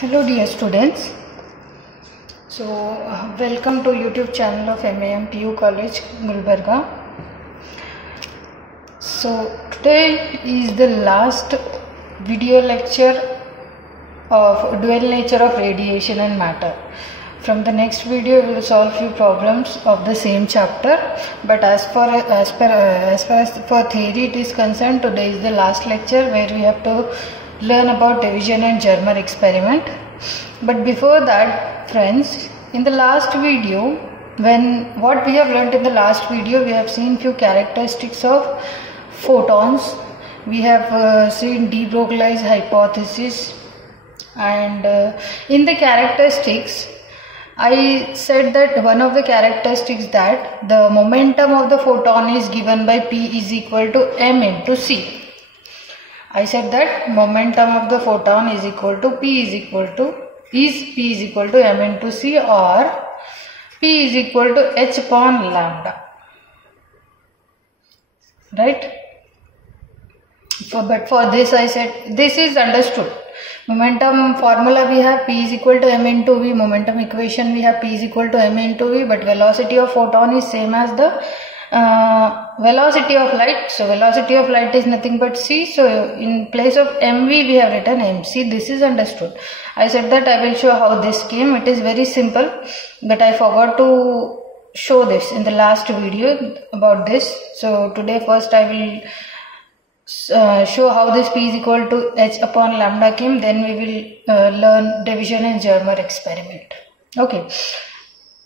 Hello dear students. Welcome to YouTube channel of MAM PU College Gulbarga. Today is the last video lecture of dual nature of radiation and matter. From the next video we will solve few problems of the same chapter, but as far as for theory it is concerned, today is the last lecture where we have to learn about division and Germer experiment. But before that, friends, in the last video, what we have learnt in the last video, we have seen few characteristics of photons. We have seen de Broglie's hypothesis, and in the characteristics I said that one of the characteristics that the momentum of the photon is given by P is equal to m into c. I said that momentum of the photon is equal to P is equal to m into c, or P is equal to h upon lambda, right? But for this I said this is understood. Momentum formula we have P is equal to m into v. Momentum equation we have P is equal to m into v, but velocity of photon is same as the velocity of light. So velocity of light is nothing but c. So in place of mv we have written mc. This is understood. I said that I will show how this came. It is very simple, but I forgot to show this in the last video about this. So today first I will show how this P is equal to h upon lambda came. Then we will learn division and Germer experiment. Okay.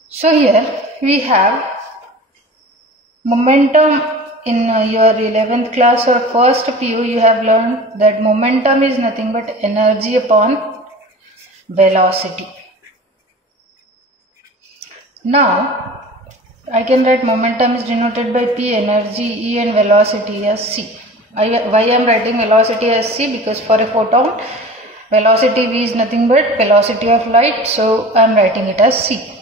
So here we have momentum. In your 11th class or first PU you have learned that momentum is nothing but energy upon velocity. Now I can write momentum is denoted by P, energy, E, and velocity as c. Why I am writing velocity as c? Because for a photon velocity v is nothing but velocity of light, so I am writing it as c.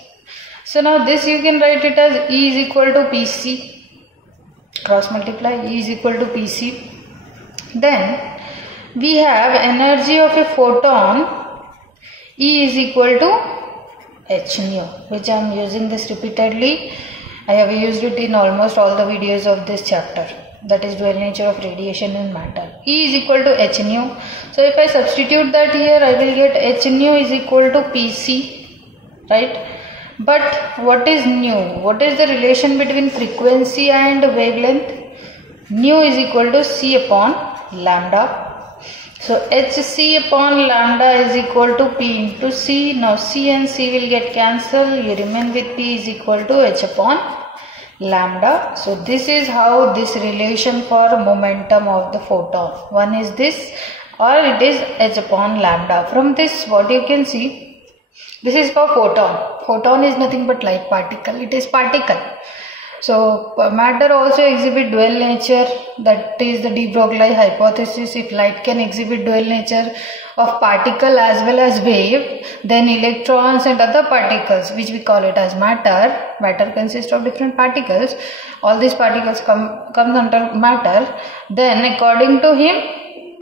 So now this you can write it as E is equal to Pc. Cross multiply, E is equal to Pc. Then we have energy of a photon, E is equal to h nu, which I am using this repeatedly. I have used it in almost all the videos of this chapter, that is dual nature of radiation and matter. E is equal to h nu. So if I substitute that here, I will get h nu is equal to Pc, right? But what is nu? What is the relation between frequency and wavelength? Nu is equal to c upon lambda. So hc upon lambda is equal to P into c. Now c and c will get cancelled. You remain with P is equal to h upon lambda. So this is how this relation for momentum of the photon. One is this, or it is h upon lambda. From this what you can see, this is for photon. Photon is nothing but light particle. It is particle. So matter also exhibit dual nature. That is the de Broglie hypothesis. If light can exhibit dual nature of particle as well as wave, then electrons and other particles, which we call it as matter. Matter consists of different particles. All these particles comes under matter. Then according to him,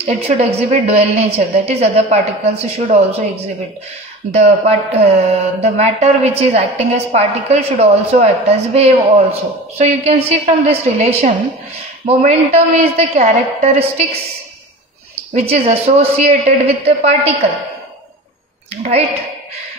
it should exhibit dual nature. That is, other particles should also exhibit. The matter which is acting as particle should also act as wave also. So you can see from this relation, momentum is the characteristics which is associated with the particle, right?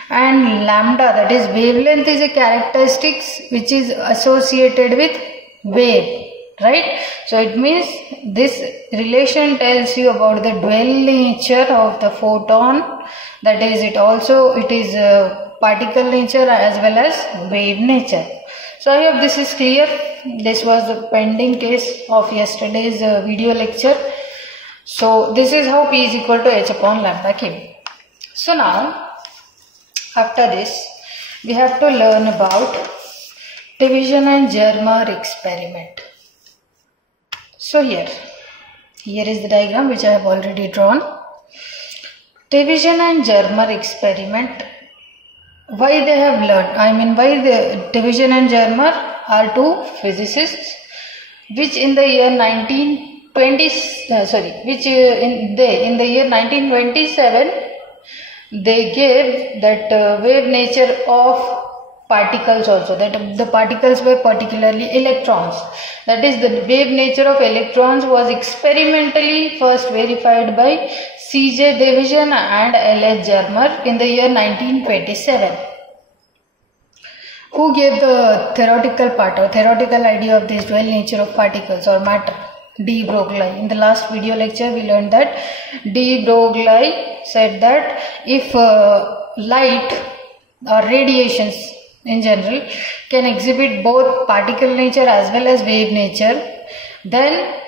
And lambda, that is wavelength, is a characteristics which is associated with wave, right? So it means this relation tells you about the dual nature of the photon. That is, it is particle nature as well as wave nature. So I hope this is clear. This was the pending case of yesterday's video lecture. So this is how P is equal to h upon lambda came. So now after this we have to learn about division and Germer experiment. So here is the diagram which I have already drawn. Division and Germer experiment. Why they have learned? Why the division and Germer are two physicists which in the year 1927 they gave that wave nature of particles also, that the particles were particularly electrons. That is, the wave nature of electrons was experimentally first verified by C.J. Davison and L.H. Germer in the year 1927. Who gave the theoretical part or theoretical idea of this dual nature of particles or matter? de Broglie. In the last video lecture we learned that de Broglie said that if light or radiations in general can exhibit both particle nature as well as wave nature, then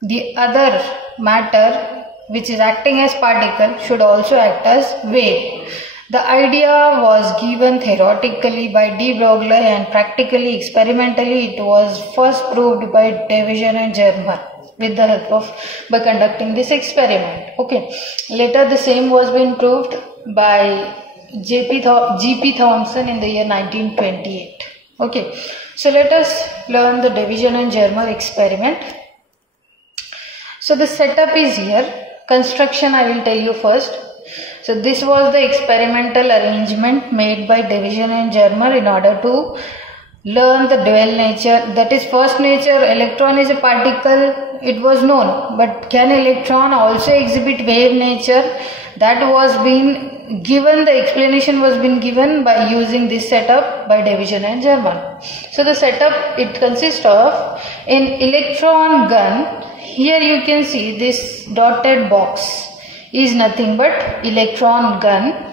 the other matter which is acting as particle should also act as wave. The idea was given theoretically by de Broglie and practically, experimentally, it was first proved by Davison and Germer with the help of by conducting this experiment. Okay. Later the same was been proved by G.P. Thomson in the year 1928. Okay. So let us learn the Davison and Germer experiment. So the setup is here. Construction I will tell you first. So this was the experimental arrangement made by Davison and Germer in order to learn the dual nature. That is, first nature, electron is a particle, it was known, but can electron also exhibit wave nature? That was been given, the explanation was been given by using this setup by Davison and Germer. So the setup, it consists of an electron gun. Here you can see this dotted box is nothing but electron gun.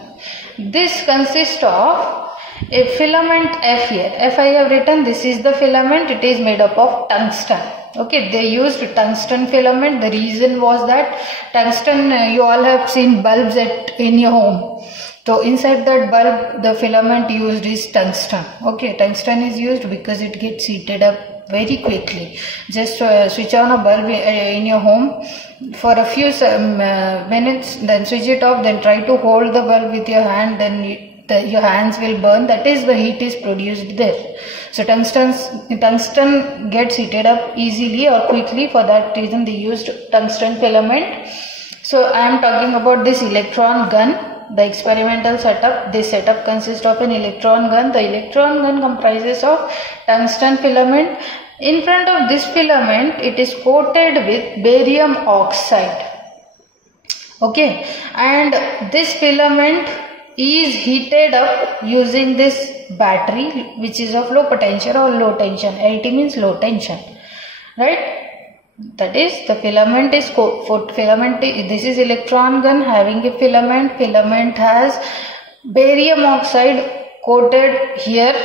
This consists of a filament F here. F I have written, this is the filament, it is made up of tungsten. Okay, they used tungsten filament. The reason was that tungsten, you all have seen bulbs in your home. So inside that bulb, the filament used is tungsten. Okay, tungsten is used because it gets heated up very quickly. Just switch on a bulb in your home for a few minutes, then switch it off, then try to hold the bulb with your hand, then your hands will burn. That is, the heat is produced there. So tungsten gets heated up easily or quickly. For that reason they used tungsten filament. So I am talking about this electron gun. The experimental setup, this setup consists of an electron gun. The electron gun comprises of tungsten filament. In front of this filament, it is coated with barium oxide. Okay, and this filament is heated up using this battery which is of low potential or low tension. LT means low tension, right? That is, the filament is this is electron gun having a filament. Filament has barium oxide coated here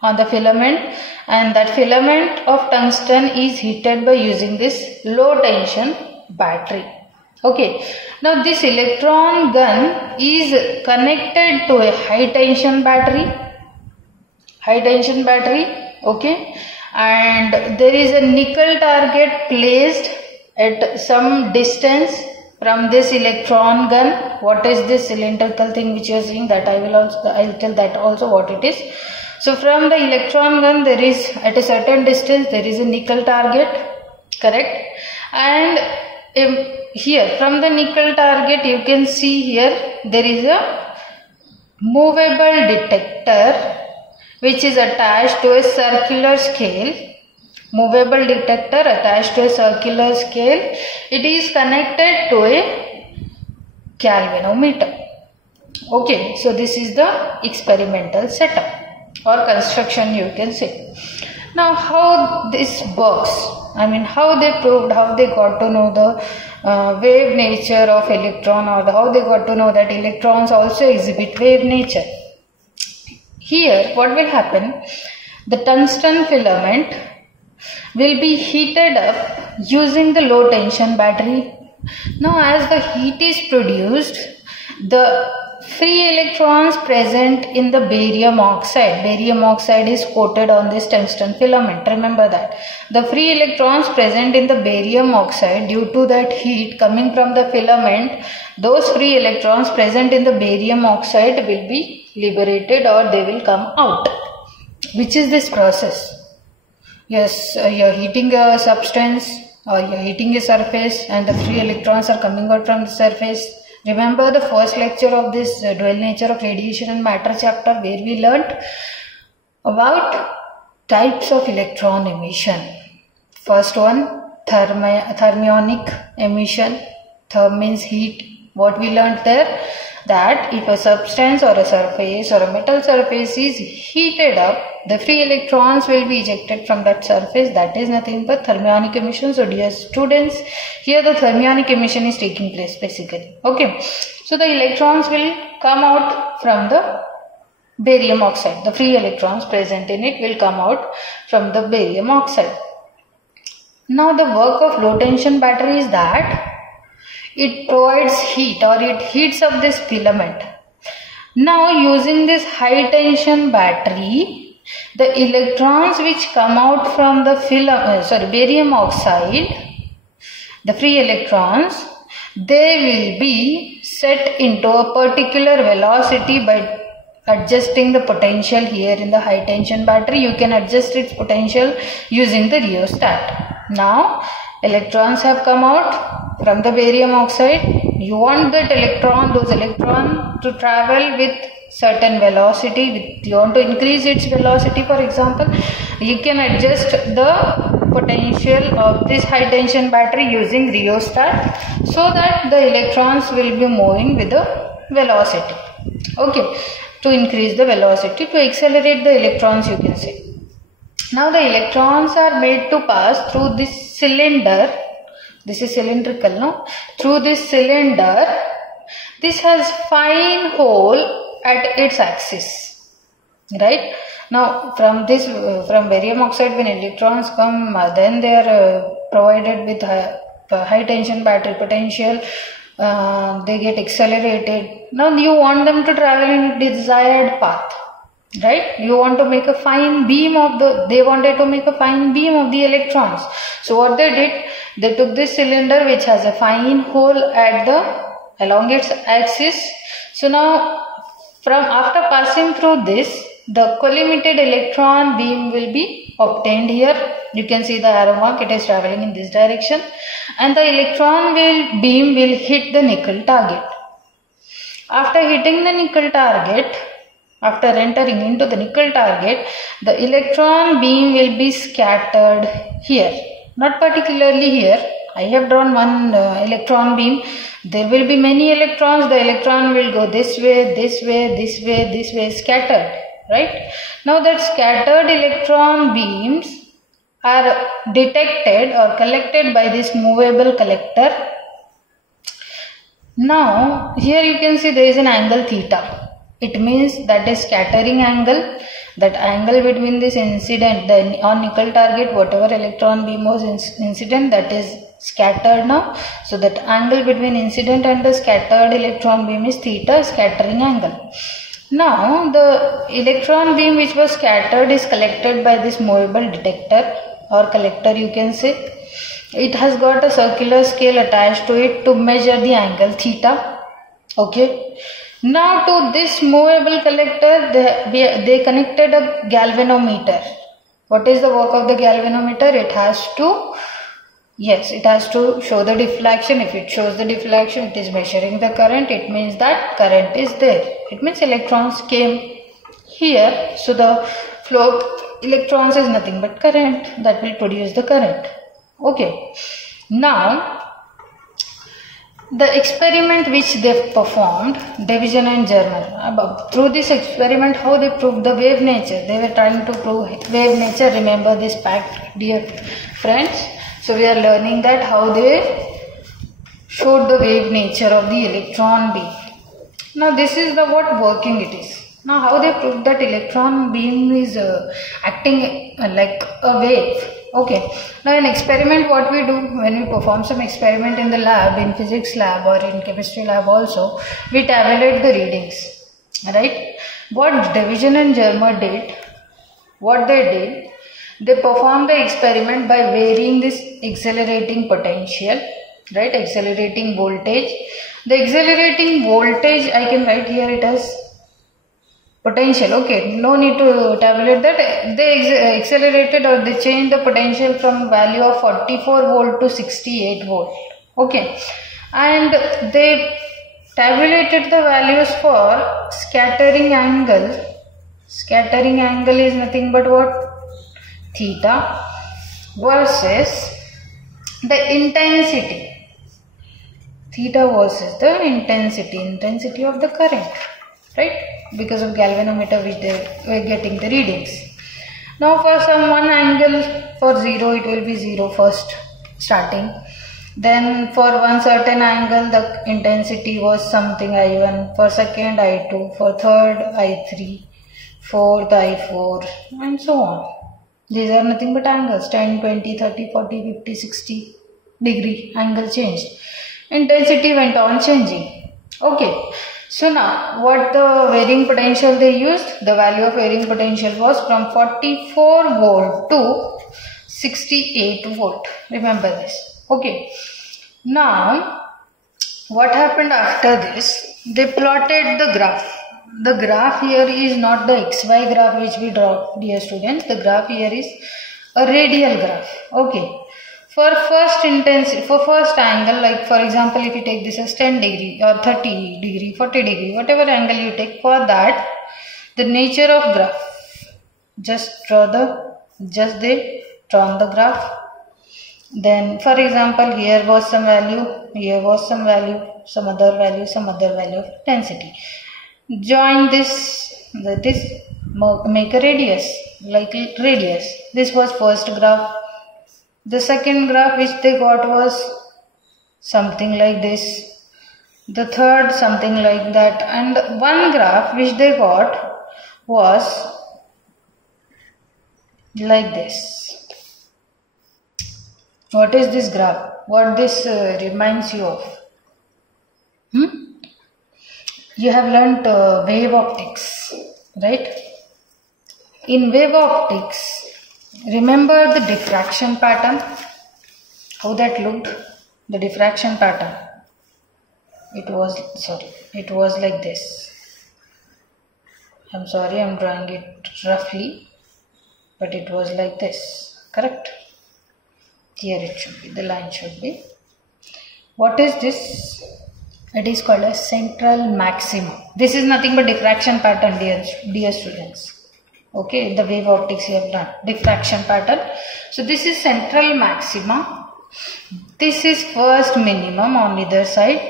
on the filament, and that filament of tungsten is heated by using this low tension battery. Okay, now this electron gun is connected to a high tension battery. Okay, and there is a nickel target placed at some distance from this electron gun. What is this cylindrical thing which you are seeing? That I will tell that also what it is. So from the electron gun, there is at a certain distance there is a nickel target, correct? And here from the nickel target you can see here there is a movable detector which is attached to a circular scale. Movable detector attached to a circular scale. It is connected to a galvanometer. Okay, so this is the experimental setup or construction, you can say. Now how this works, I mean how they proved, how they got to know the wave nature of electron, or how they got to know that electrons also exhibit wave nature. Here what will happen, the tungsten filament will be heated up using the low tension battery. Now as the heat is produced, the free electrons present in the barium oxide is coated on this tungsten filament. Remember that the free electrons present in the barium oxide, due to that heat coming from the filament, those free electrons present in the barium oxide will be liberated or they will come out. Which is this process? Yes, you're heating a substance or you're heating a surface and the free electrons are coming out from the surface. Remember the first lecture of this dual nature of radiation and matter chapter, where we learnt about types of electron emission. First one, thermionic emission. Therm means heat. What we learnt there? That if a substance or a surface or a metal surface is heated up, the free electrons will be ejected from that surface. That is nothing but thermionic emission. So dear students, here the thermionic emission is taking place basically. Okay. So the electrons will come out from the barium oxide. The free electrons present in it will come out from the barium oxide. Now the work of low tension battery is that it provides heat, or it heats up this filament. Now using this high tension battery, the electrons which come out from the barium oxide, the free electrons, they will be set into a particular velocity by adjusting the potential here in the high tension battery. You can adjust its potential using the rheostat. Now electrons have come out from the barium oxide. You want that those electrons to travel with certain velocity. You want to increase its velocity, for example. You can adjust the potential of this high tension battery using rheostat, so that the electrons will be moving with the velocity. Okay, to increase the velocity, to accelerate the electrons, you can say. Now the electrons are made to pass through this cylinder. This is cylindrical, no? Through this cylinder, this has fine hole at its axis, right? Now from barium oxide, when electrons come, then they are provided with high tension battery potential. They get accelerated. Now you want them to travel in desired path, right? You want to make a fine beam they wanted to make a fine beam of the electrons. So what they did, they took this cylinder which has a fine hole along its axis. So now after passing through this, the collimated electron beam will be obtained here. You can see the arrow mark, it is traveling in this direction, and the electron beam will hit the nickel target. After hitting the nickel target, after entering into the nickel target, the electron beam will be scattered here. Not particularly here. I have drawn one electron beam. There will be many electrons. The electron will go this way, this way, this way, this way, scattered. Right? Now that scattered electron beams are detected or collected by this movable collector. Now here you can see there is an angle theta. It means that is scattering angle. That angle between this incident, on nickel target, whatever electron beam was incident, that is scattered now. So that angle between incident and the scattered electron beam is theta, scattering angle. Now the electron beam which was scattered is collected by this movable detector or collector, you can say. It has got a circular scale attached to it to measure the angle theta. Okay. Now to this movable collector, they connected a galvanometer. What is the work of the galvanometer? It has to show the deflection. If it shows the deflection, it is measuring the current. It means that current is there. It means electrons came here. So the flow of electrons is nothing but current that will produce the current. Okay. Now the experiment which they performed, Davison and Germer, through this experiment, how they proved the wave nature. They were trying to prove wave nature. Remember this fact, dear friends. So we are learning that how they showed the wave nature of the electron beam. Now this is what working it is. Now how they proved that electron beam is acting like a wave. Okay. Now in experiment, what we do when we perform some experiment in the lab, in physics lab or in chemistry lab also, we tabulate the readings. Right? What Davison and Germer did, they performed the experiment by varying this accelerating potential, right? Accelerating voltage. The accelerating voltage, I can write here it as potential. Okay, no need to tabulate that. They accelerated or they changed the potential from value of 44 volt to 68 volt. Okay, and they tabulated the values for scattering angle. Scattering angle is nothing but what? Theta versus the intensity. Theta versus the intensity of the current, right? Because of galvanometer which they were getting the readings. Now for some one angle, for 0 it will be 0 first starting. Then for one certain angle the intensity was something I1, for second I2, for third I3, fourth I4 and so on. These are nothing but angles, 10, 20, 30, 40, 50, 60 degree angle changed. Intensity went on changing. Okay. So now what the varying potential they used? The value of varying potential was from 44 volt to 68 volt. Remember this. Okay. Now what happened after this? They plotted the graph. The graph here is not the XY graph which we draw, dear students. The graph here is a radial graph. Okay. For first intensity, for first angle, like for example, if you take this as 10 degree or 30 degree, 40 degree, whatever angle you take, for that, the nature of graph, they drawn the graph. Then for example, here was some value, here was some value, some other value of intensity. Join this, that is, make a radius, like radius. This was first graph. The second graph which they got was something like this. The third something like that. And one graph which they got was like this. What is this graph? What this reminds you of? You have learnt wave optics, right? In wave optics, remember the diffraction pattern? How that looked? The diffraction pattern. It was like this. I'm sorry, I'm drawing it roughly, but it was like this. Correct? Here it should be, the line should be. What is this? It is called a central maximum. This is nothing but diffraction pattern, dear students. Okay, the wave optics you have done. Diffraction pattern. So this is central maxima. This is first minimum on either side.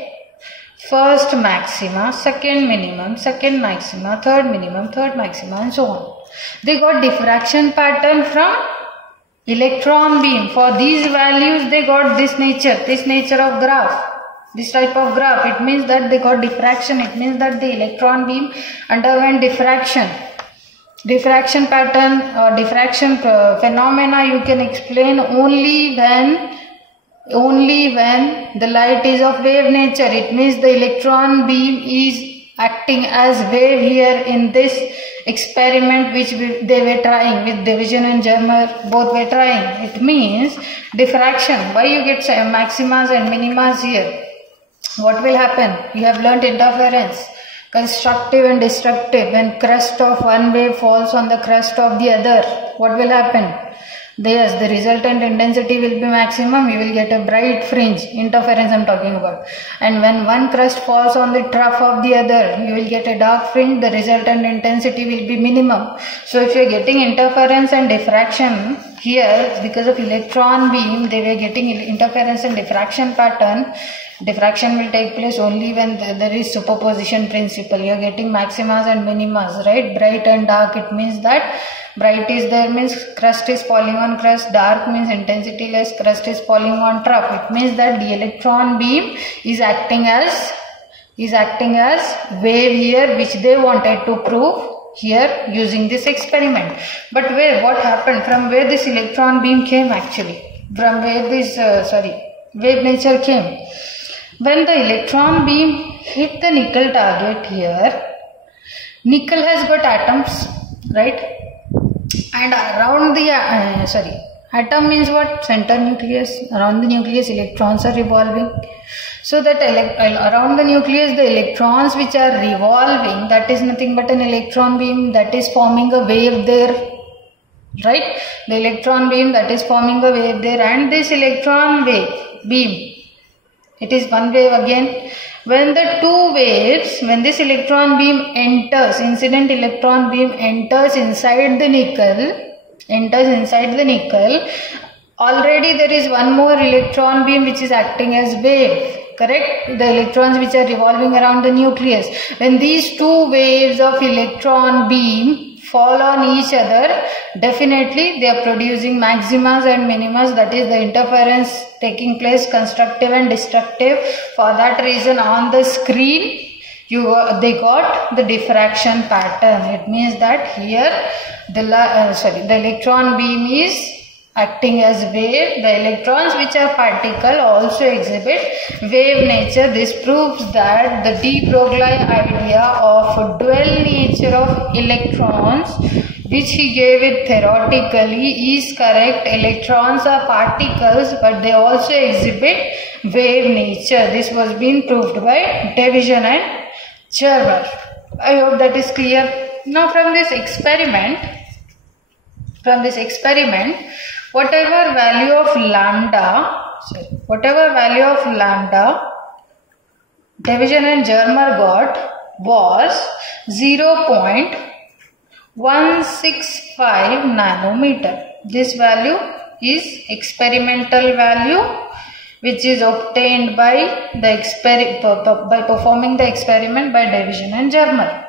First maxima, second minimum, second maxima, third minimum, third maxima and so on. They got diffraction pattern from electron beam. For these values they got this nature of graph. This type of graph. It means that they got diffraction. It means that the electron beam underwent diffraction. Diffraction pattern or diffraction phenomena you can explain only when the light is of wave nature. It means the electron beam is acting as wave here in this experiment which they were trying with division and Germer, both were trying. It means diffraction. Why you get maximas and minimas here? What will happen? You have learnt interference. Constructive and destructive. When crest of one wave falls on the crest of the other, what will happen? Yes, the resultant intensity will be maximum. You will get a bright fringe. Interference I am talking about. And when one crest falls on the trough of the other, you will get a dark fringe. The resultant intensity will be minimum. So if you are getting interference and diffraction here, because of electron beam, they were getting interference and diffraction pattern. Diffraction will take place only when there is superposition principle. You are getting maximas and minimas, right? Bright and dark. It means that bright is there means crust is falling on crust. Dark means intensity less, crust is falling on trough. It means that the electron beam is acting as wave here, which they wanted to prove here using this experiment. But what happened? From where this electron beam came actually? From where this wave nature came? When the electron beam hit the nickel target here, nickel has got atoms, right? And around the atom means what? Center nucleus. Around the nucleus electrons are revolving. So that around the nucleus the electrons which are revolving, that is nothing but an electron beam that is forming a wave there, right? The electron beam that is forming a wave there, and this electron beam, it is one wave again. when this electron beam enters, incident electron beam enters inside the nickel, already there is one more electron beam which is acting as wave, correct? The electrons which are revolving around the nucleus. When these two waves of electron beam fall on each other, definitely they are producing maximas and minimas, that is the interference taking place, constructive and destructive. For that reason on the screen they got the diffraction pattern. It means that here the electron beam is acting as wave. The electrons which are particle also exhibit wave nature. This proves that the de Broglie idea of dual nature of electrons which he gave it theoretically is correct. Electrons are particles but they also exhibit wave nature. This was being proved by Davisson and Germer. I hope that is clear. Now from this experiment, whatever value of lambda Davisson and Germer got was 0.165 nanometer. This value is experimental value which is obtained by performing the experiment by Davisson and Germer.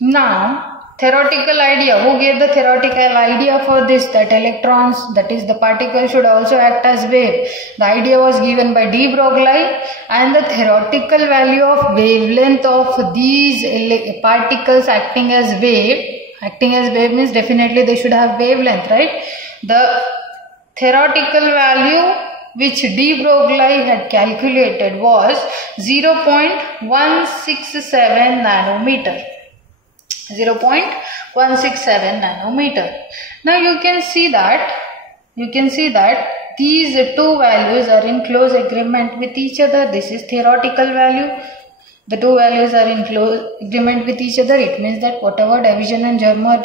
Now theoretical idea, who gave the theoretical idea for this, that electrons, that is the particle, should also act as wave? The idea was given by de Broglie, and the theoretical value of wavelength of these particles acting as wave means definitely they should have wavelength, right? The theoretical value which de Broglie had calculated was 0.167 nanometer. 0.167 nanometer. Now you can see that these two values are in close agreement with each other. This is theoretical value. The two values are in close agreement with each other. It means that whatever Davisson and Germer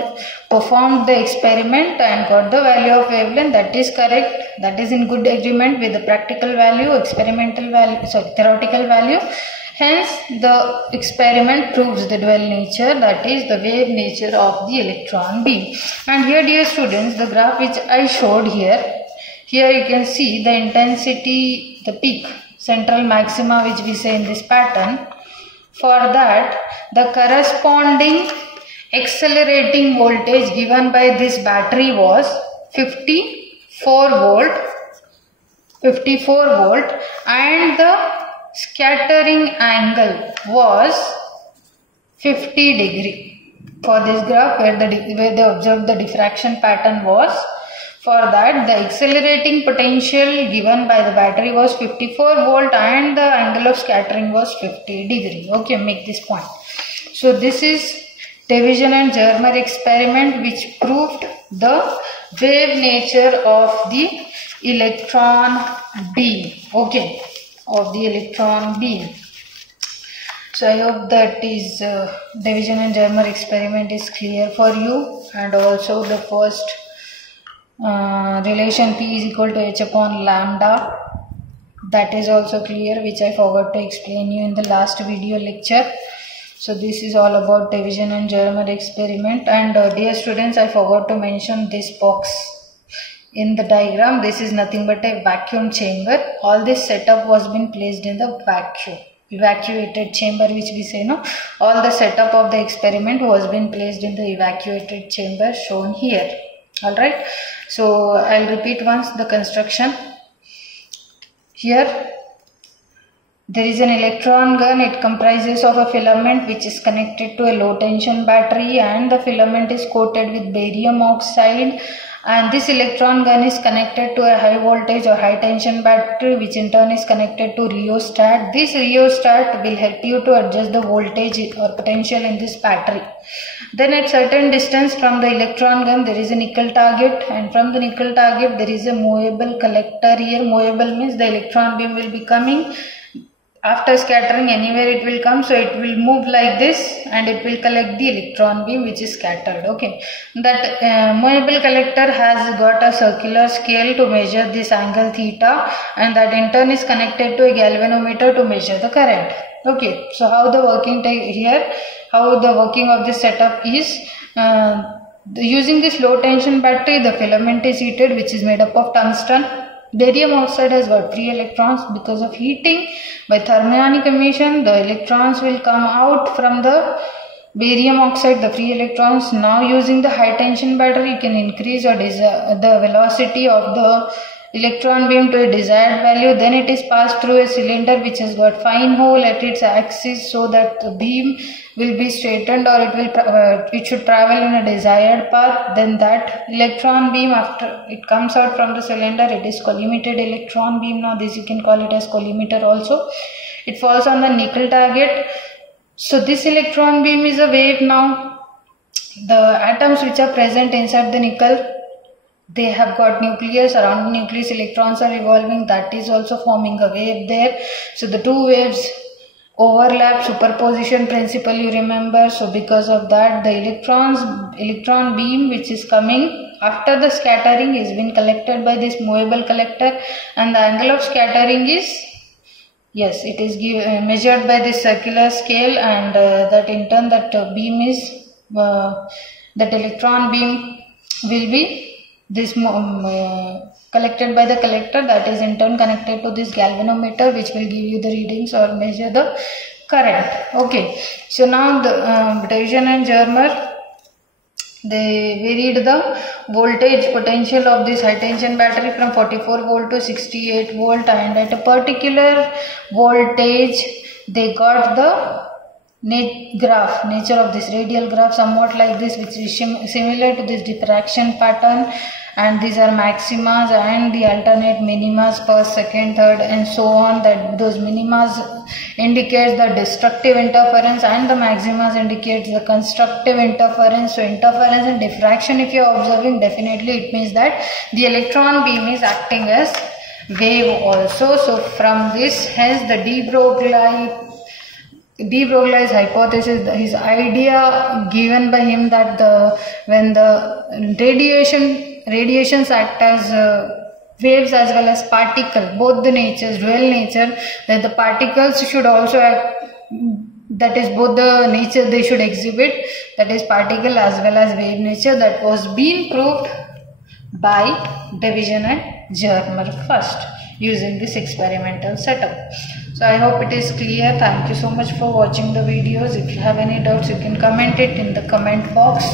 performed the experiment and got the value of wavelength, that is correct. That is in good agreement with the practical value, theoretical value. Hence, the experiment proves the dual nature, that is the wave nature of the electron beam. And here, dear students, the graph which I showed here you can see the intensity, the peak, central maxima which we say in this pattern. For that, the corresponding accelerating voltage given by this battery was 54 volt and the scattering angle was 50 degree. For this graph where they observed the diffraction pattern was, for that the accelerating potential given by the battery was 54 volt and the angle of scattering was 50 degree. Okay, make this point. So this is Davisson and Germer experiment which proved the wave nature of the electron beam. Okay, of the electron beam. So I hope that is Davisson and Germer experiment is clear for you, and also the first relation P is equal to H upon lambda, that is also clear, which I forgot to explain you in the last video lecture. So this is all about Davisson and Germer experiment. And dear students, I forgot to mention this box in the diagram. This is nothing but a vacuum chamber. All this setup was been placed in the evacuated chamber, which we say, no, all the setup of the experiment was been placed in the evacuated chamber shown here. All right, so I'll repeat once the construction. Here there is an electron gun. It comprises of a filament which is connected to a low tension battery, and the filament is coated with barium oxide, and this electron gun is connected to a high voltage or high tension battery, which in turn is connected to rheostat. This rheostat will help you to adjust the voltage or potential in this battery. Then at certain distance from the electron gun there is a nickel target, and from the nickel target there is a movable collector here. Movable means the electron beam will be coming after scattering anywhere it will come, so it will move like this and it will collect the electron beam which is scattered. Okay, that movable collector has got a circular scale to measure this angle theta, and that in turn is connected to a galvanometer to measure the current. Okay, so how the working of this setup is, using this low tension battery, the filament is heated, which is made up of tungsten. Barium oxide has got free electrons. Because of heating by thermionic emission, the electrons will come out from the barium oxide, the free electrons. Now using the high tension battery, you can increase the velocity of the electron beam to a desired value. Then it is passed through a cylinder which has got fine hole at its axis, so that the beam will be straightened, or it should travel in a desired path. Then that electron beam, after it comes out from the cylinder, it is collimated electron beam. Now this you can call it as collimator also. It falls on the nickel target. So this electron beam is a wave. Now the atoms which are present inside the nickel, they have got nucleus. Around the nucleus electrons are revolving, that is also forming a wave there. So the two waves overlap, superposition principle you remember. So because of that, the electron beam which is coming after the scattering is been collected by this movable collector, and the angle of scattering is, yes, it is measured by this circular scale, and that in turn that beam is that electron beam will be this collected by the collector, that is in turn connected to this galvanometer, which will give you the readings or measure the current. Okay, so now the Bredesen and Germer, they varied the voltage potential of this high tension battery from 44 volt to 68 volt, and at a particular voltage they got the nature of this radial graph somewhat like this, which is similar to this diffraction pattern, and these are maximas and the alternate minimas per second, third, and so on. That those minimas indicates the destructive interference and the maximas indicates the constructive interference. So interference and diffraction, if you are observing, definitely it means that the electron beam is acting as wave also. So from this, hence the de Broglie's hypothesis, his idea given by him, that when the radiations act as waves as well as particle, both the natures, dual nature, that the particles should also act, that is both the nature they should exhibit, that is particle as well as wave nature. That was being proved by Bredesen and Germer first using this experimental setup. So I hope it is clear. Thank you so much for watching the videos. If you have any doubts, you can comment it in the comment box.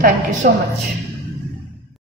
Thank you so much.